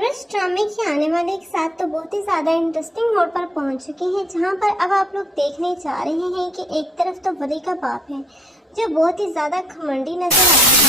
परवरिश ड्रामे के आने वाले एक साथ तो बहुत ही ज़्यादा इंटरेस्टिंग मोड पर पहुंच चुके हैं, जहां पर अब आप लोग देखने जा रहे हैं कि एक तरफ तो वली का बाप है जो बहुत ही ज़्यादा घमंडी नजर आ रहा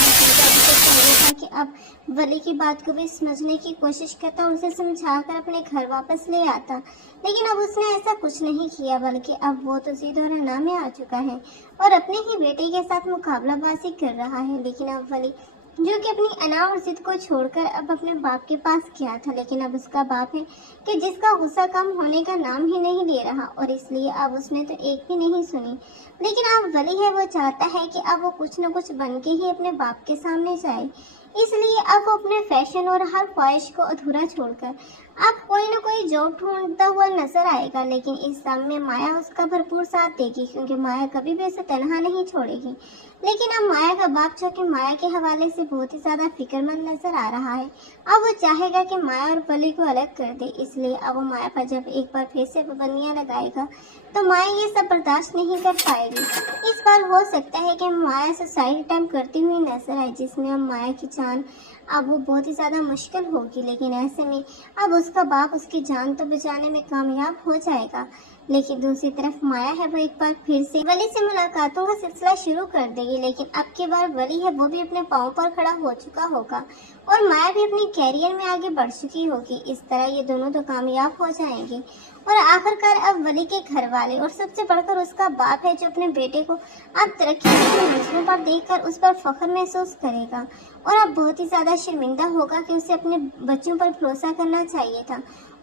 है कि अब वली की बात को भी समझने की कोशिश करता और उसे समझाकर अपने घर वापस ले आता, लेकिन अब उसने ऐसा कुछ नहीं किया, बल्कि अब वो तो सीधोराना में आ चुका है और अपने ही बेटे के साथ मुकाबलाबाजी कर रहा है। लेकिन अब वली जो कि अपनी अना और जिद को छोड़कर अब अपने बाप के पास गया था, लेकिन अब उसका बाप है कि जिसका गुस्सा कम होने का नाम ही नहीं ले रहा और इसलिए अब उसने तो एक भी नहीं सुनी। लेकिन अब वली है वो चाहता है कि अब वो कुछ न कुछ बन के ही अपने बाप के सामने जाए, इसलिए अब वो अपने फैशन और हर ख्वाहिश को अधूरा छोड़कर अब कोई न कोई जॉब ढूंढता हुआ नजर आएगा। लेकिन इस काम में माया उसका भरपूर साथ देगी, क्योंकि माया कभी भी उसे तन्हा नहीं छोड़ेगी। लेकिन अब माया का बाप, जो कि माया के हवाले से बहुत ही ज्यादा फिक्रमंद नजर आ रहा है, अब वो चाहेगा कि माया और वली को अलग कर दे, इसलिए अब वो माया पर जब एक बार फिर से पाबंदियां लगाएगा तो माया ये सब बर्दाश्त नहीं कर पाएगी। इस बार हो सकता है कि माया सुसाइड अटेम्प्ट करती हुई नजर आए, जिसमें अब माया की जान अब वो बहुत ही ज़्यादा मुश्किल होगी। लेकिन ऐसे में अब उसका बाप उसकी जान तो बचाने में कामयाब हो जाएगा, लेकिन दूसरी तरफ माया है वो एक बार फिर से वली से मुलाकातों का सिलसिला शुरू कर देगी। लेकिन अब की बार वली है वो भी अपने पाँव पर खड़ा हो चुका होगा और माया भी अपने कैरियर में आगे बढ़ चुकी होगी। इस तरह ये दोनों तो कामयाब हो जाएंगे और आखिरकार अब वली के घर वाले और सबसे बढ़कर उसका बाप है जो अपने बेटे को अब तरक्की की मंजिलों पर देखकर उस पर फख्र महसूस करेगा और अब बहुत ही ज़्यादा शर्मिंदा होगा कि उसे अपने बच्चों पर भरोसा करना चाहिए था,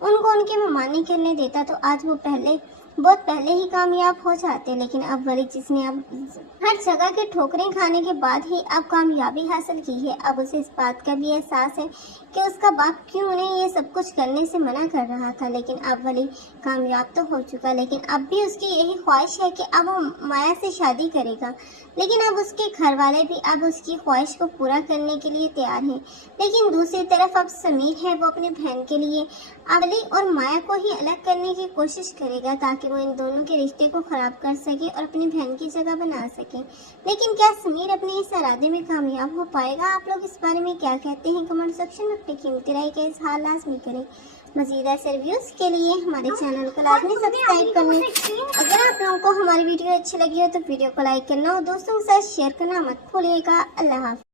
उनको उनकी मनमानी करने देता तो आज वो बहुत पहले ही कामयाब हो जाते। लेकिन अब वली जिसने अब हर जगह के ठोकरें खाने के बाद ही अब कामयाबी हासिल की है, अब उसे इस बात का भी एहसास है कि उसका बाप क्यों उन्हें ये सब कुछ करने से मना कर रहा था। लेकिन अब वली कामयाब तो हो चुका, लेकिन अब भी उसकी यही ख्वाहिश है कि अब वो माया से शादी करेगा। लेकिन अब उसके घर वाले भी अब उसकी ख्वाहिश को पूरा करने के लिए तैयार हैं। लेकिन दूसरी तरफ अब समीर है वो अपनी बहन के लिए वली और माया को ही अलग करने की कोशिश करेगा, ताकि वो इन दोनों के रिश्ते को खराब कर सके और अपनी बहन की जगह बना सके। लेकिन क्या समीर अपने इस इरादे में कामयाब हो पाएगा? आप लोग इस बारे में क्या कहते हैं? कमेंट सेक्शन में अपनी कीमती राय का इजहार लाजमी करें। मज़ीद ऐसे रिव्यूज़ के लिए हमारे चैनल को लाजमी सब्सक्राइब कर लें। अगर आप लोगों को हमारी वीडियो अच्छी लगी हो तो वीडियो को लाइक करना और दोस्तों के साथ शेयर करना मत भूलिएगा। अल्लाह हाफ़िज़।